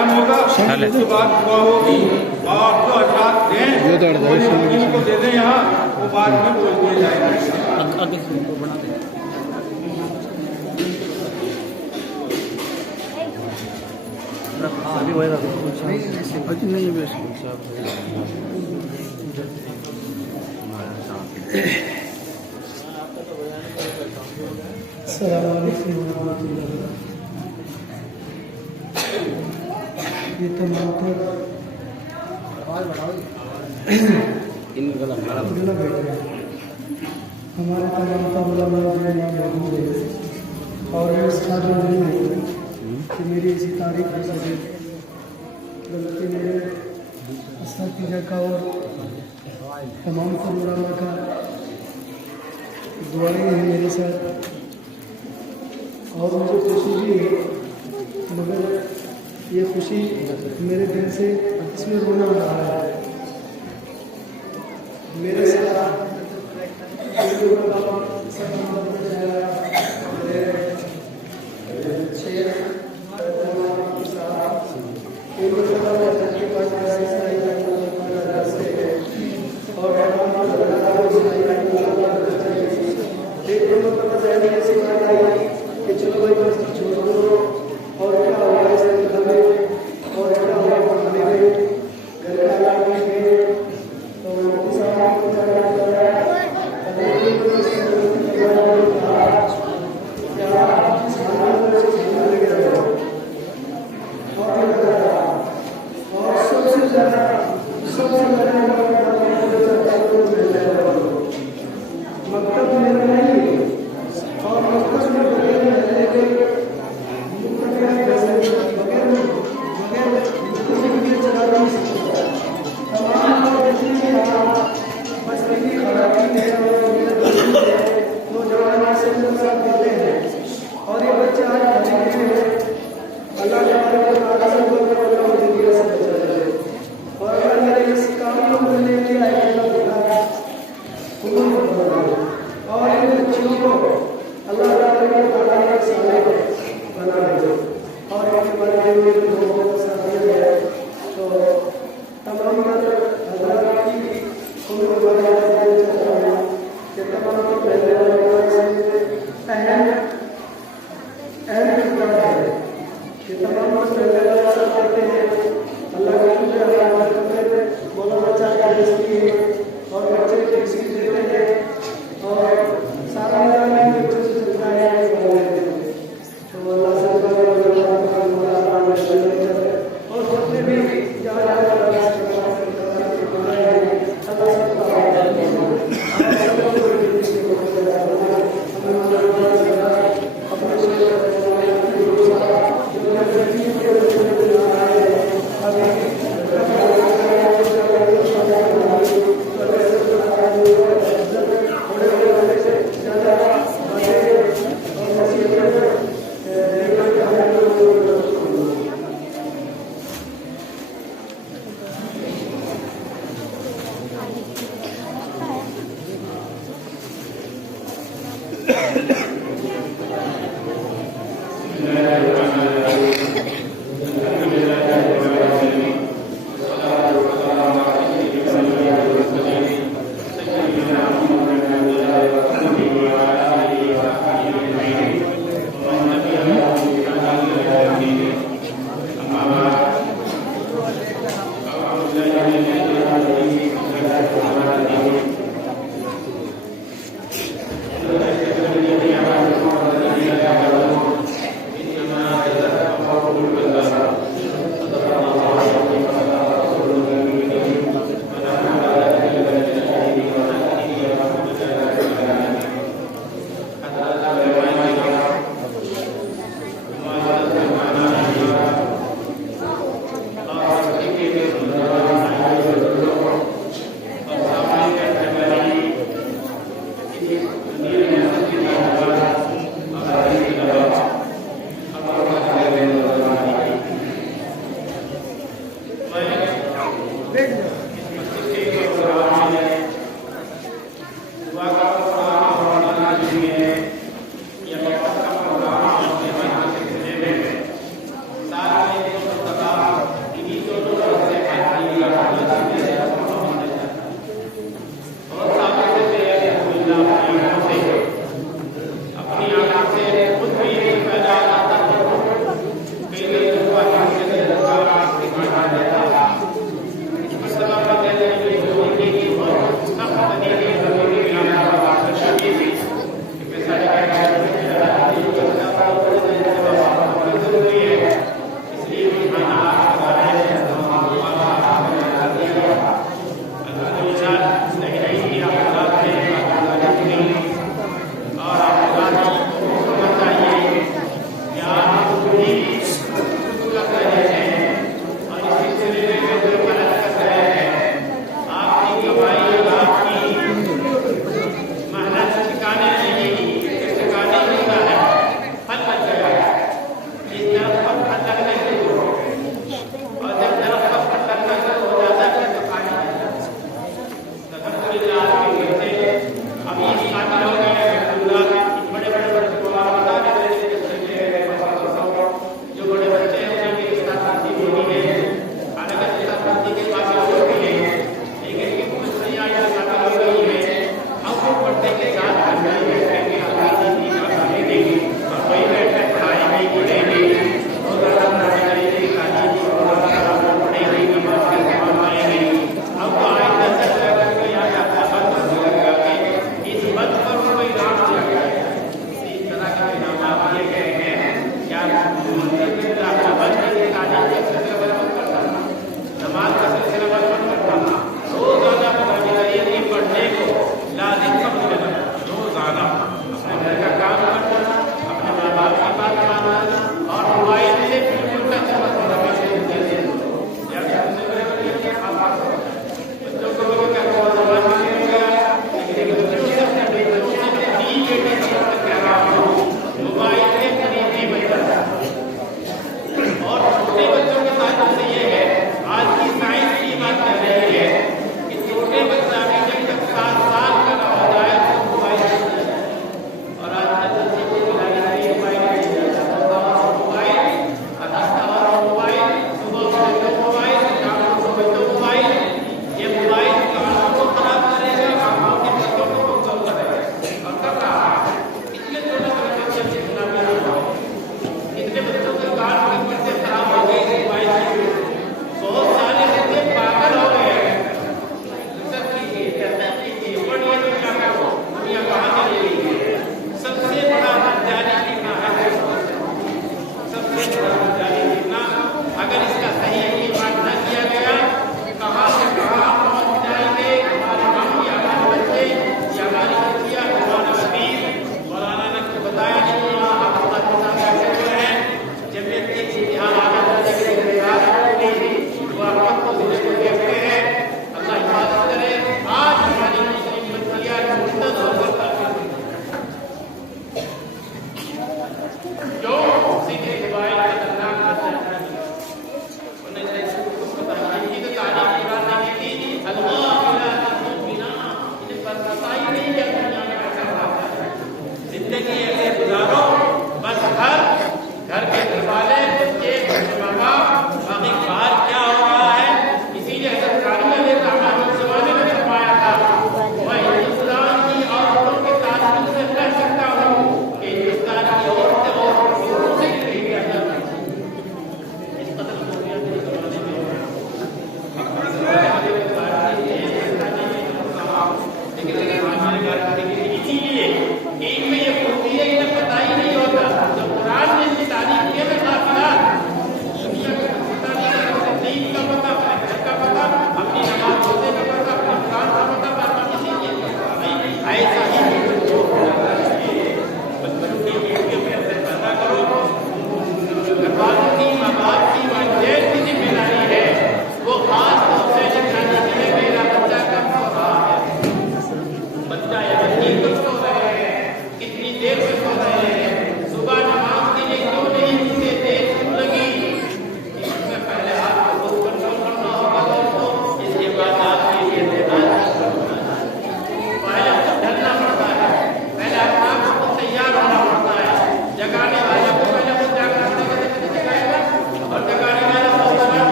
ऐलान होगा, उसके बाद दुआ होगी और आपको अशरात दें वो किसी को दे दें यहाँ, वो बाद में बोल दिया जाएगा। अभी होएगा नहीं बस ये तमाम हमारे तमाम मौजूद है और इसका जो नहीं है कि मेरी इसी तारीख में सके बल्कि मेरे अस्तित्व का और तमाम प्रोग्राम का दुआएं हैं मेरे साथ और मुझे खुशी भी है, मगर ये खुशी मेरे दिल से इसमें रोना आ रहा है। मेरे साथ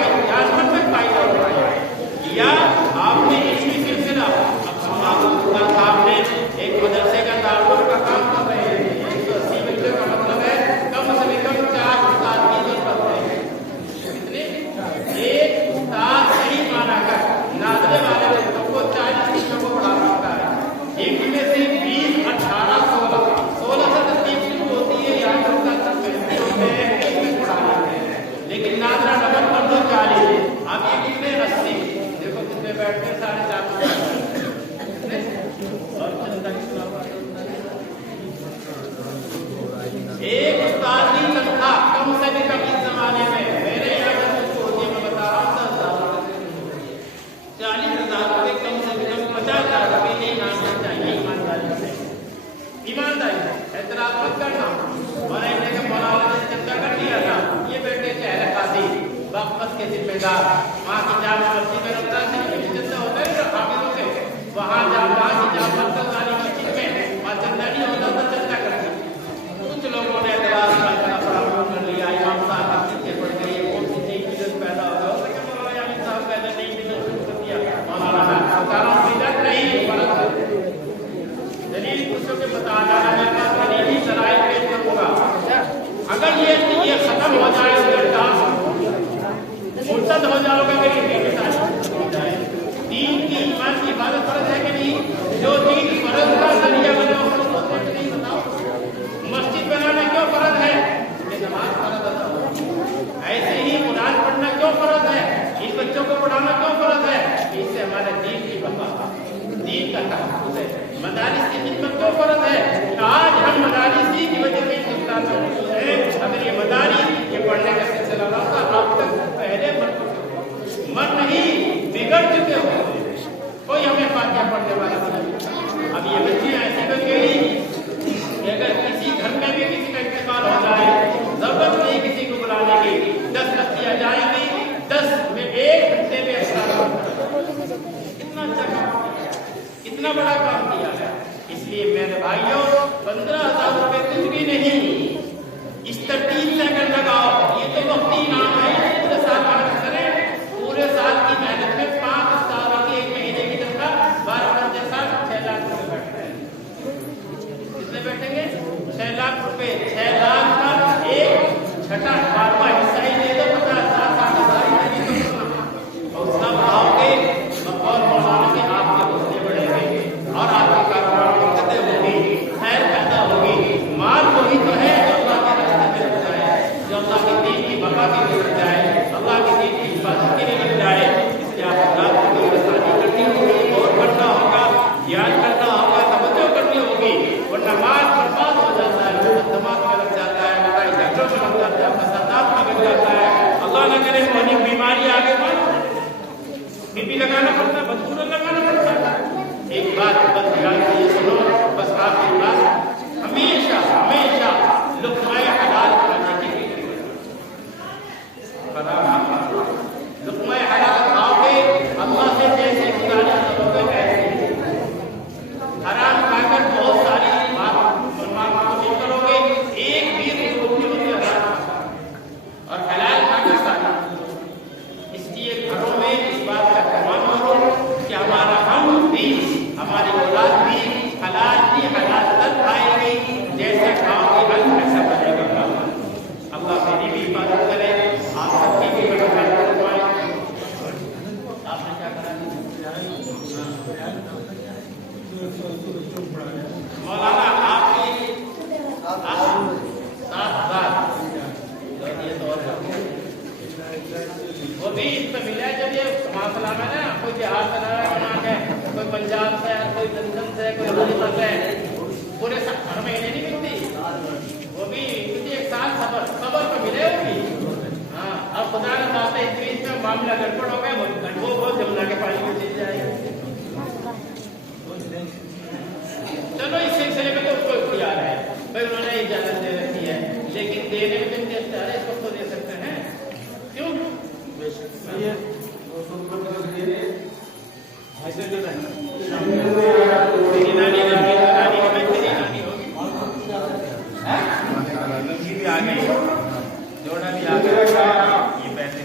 फायदा उठाया या आपने इसकी सिलसिला आपने एक मदरसे का ताल्लुक का काम कर रहे हैं 180 बच्चों का मतलब है कम से कम 4 उस्ताद की जरूरत है कितने एक उस्ताद सही माना कर नाज़िले वाले बच्चों को 40 बच्चों को पढ़ा सकता है एक में से 20 18 16 से तरतीब शुरू होती है यहाँ तक होते हैं लेकिन नाज़रा डबल कर दो 40 अब ये कितने 80 देखो कितने बैठते 450 और चंदा कितना एक उस्ताद की तनख्वाह कम से कम इस जमाने में मेरे यहाँ जो होती है मैं बता रहा हूँ 40,000 रुपये कम से कम 50,000 रुपये नहीं नाम चाहिए ईमानदारी एतराज मत करना और ऐसे का मौलाना ने चर्चा कर दिया था ये बेटे चेहरे खाती वक्फ के जिम्मेदार वहाँ की जाम मस्जिद में रमजान से चंदा होता है जो हाफिजों से वहाँ जामा की जाम मस्जिद वाली मस्जिद में वहाँ चंदा नहीं होता तो चर्चा करती कुछ लोगों ने एतराज कर लिया इमाम साहब की चीजें पड़ गई कौन सी नई बिजनेस पैदा हो गया उसने कहा मौलाना साहब पहले नई बिजनेस शुरू कर दिया मौलाना बता रहा हूँ बिजनेस नहीं फर्क है दलील कुछों के बताना है मैं दलीली शराइ पेश करूंगा अगर ये खत्म हो जाए मुर्तद हो जाओगे मेरी दीन की ईमान की इबादत फर्ज है कि नहीं जो दीन फर्ज का जरिया बने उसको नहीं बताओ मस्जिद बनाना क्यों फर्ज है ये नमाज फर्ज है ऐसे ही कुरान पढ़ना क्यों फर्ज है इन बच्चों को पढ़ाना क्यों फर्ज है इससे हमारे दीन की दीन का तहफ़्फ़ुज़ है मदारिस की खिदमत क्यों फर्ज है आज हम मदारिस की वजह से हिंदुस्तान में मौजूद है अगर ये मदारिस ये पढ़ने का सिलसिला रहता अब तक पहले मन नहीं बिगड़ चुके हो कोई हमें फातिहा पढ़ने वाला नहीं अब ये बच्चियां ऐसी बन गई कि अगर किसी घर में भी किसी का इंतकाल हो जाए जरूरत नहीं किसी को बुलाने की 10 बच्चियां जाएंगी 10 में 1 घंटे में कितना अच्छा काम कितना बड़ा काम किया है इसलिए मेरे भाइयों 15,000 रुपए कुछ भी नहीं इस तरतीब से अगर लगाओ ये तो वक्ती इनाम है पूरे साल मेहनत करें पूरे साल की मेहनत में 5 साल की 1 महीने की तनख्वाह 12 घंटे साथ 6 लाख रुपए बैठते हैं कितने बैठेंगे 6 लाख रुपए 6 लाख का 1/6 हिस्सा ही दे दो 50,000 और उसका बढ़ाओगे और मौलाना के आपके हौसले बढ़ेंगे और आपके कारोबार में बरकतें होगी खैर पैदा होगी माल वही तो है जो अल्लाह के रास्ते में लग जाए जो अल्लाह के दीन की बका के लिए लग जाए अल्लाह के दीन की हिफाजत के लिए लग जाए इसलिए आप अल्लाह की रसानी करनी होगी और करना होगा याद करना होगा तवज्जो करनी होगी वरना माल बर्बाद हो जाता है दिमाग में लग जाता है लड़ाई झगड़ों में लग जाता है फसादात में लग जाता है अल्लाह न करे मोहनी बीमारी आगे बढ़ बीपी लगाना पड़ता है बदबूर लगाना पड़ता है एक बात बस ध्यान से सुनो बस आपकी बात हमेशा हमेशा लुक़्मा हलाल खाने की फिक्र करो लुक़मा हलाल खाओगे अल्लाह से जैसे गुजारिश करोगे वैसे हराम खाकर बहुत सारी माफ़ी करोगे एक भी रोटी होती है और हलाल खाकर सारी इसलिए घरों में इस बात का ध्यान करो कि हमारा हम भी हमारी औलाद भी हलाल तक खाएगी जैसे खाओगे हल ऐसा बनेगा अल्लाह मेरी भी इबादत करे आप सबकी भी बरकत करवाए आपने क्या करा मौलाना आपकी 7,000 वो भी इस पे मिला है जब ये मामला में ना कोई बिहार से है कोई पंजाब से है कोई लंदन से कोई हरियाणा से पूरे हर महीने नहीं मिलती वो भी किसी एक साल खबर पे मिले होगी हाँ अब खुदा ने बात है इस बीच में मामला गड़बड़ हो गया वो बहुत जमुना के पानी में चल जाएगा चलो इस सिलसिले में तो उसको इख्तियार है भाई उन्होंने इजाजत दे रखी है लेकिन देने में जिनके इख्तियार है इसको तो दे सकते हैं क्यों जोड़ा भी आ गया ये पैसे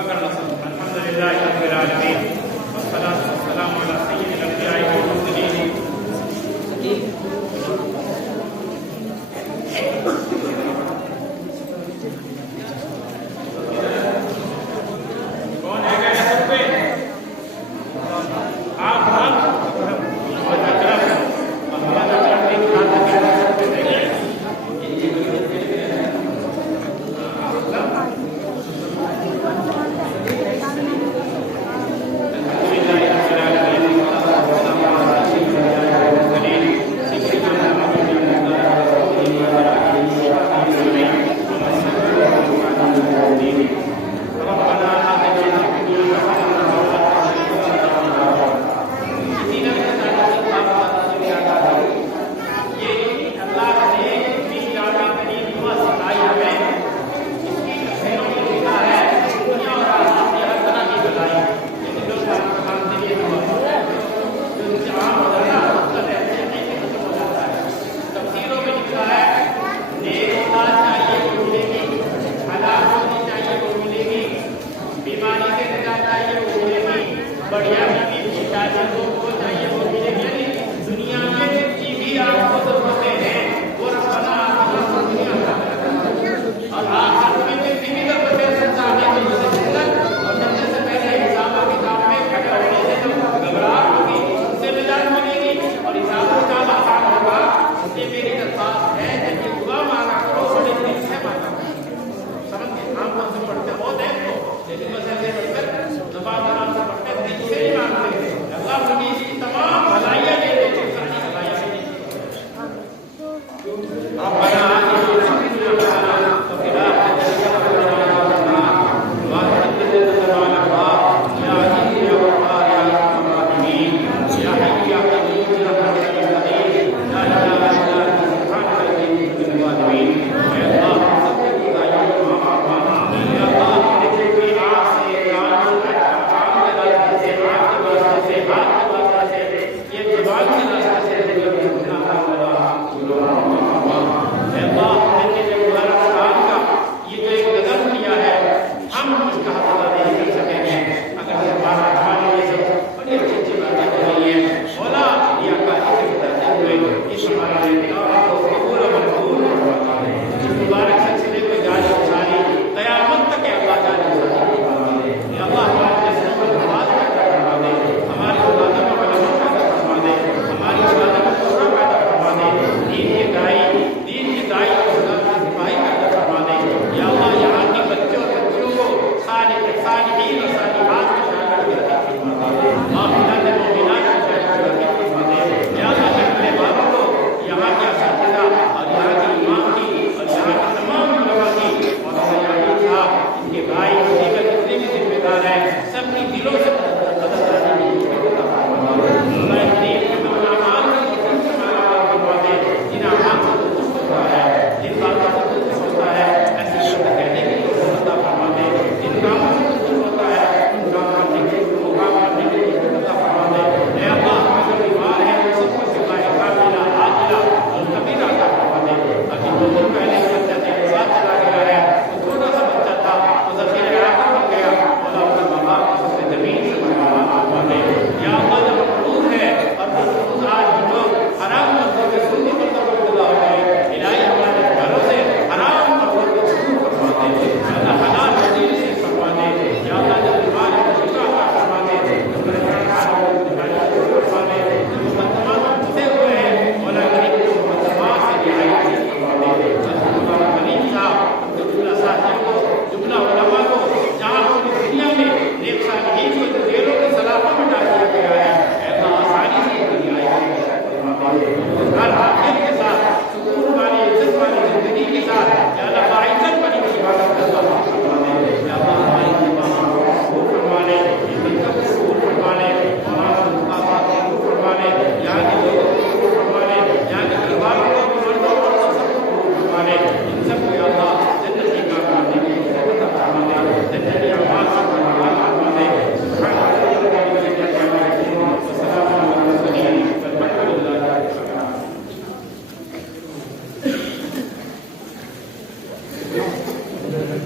دعا کرنا سب الحمدللہ رب العالمین والصلاۃ والسلام علی سید الانبیاء والمرسلین. کون ہے گا سب پہ آپ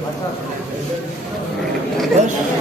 اچھا बस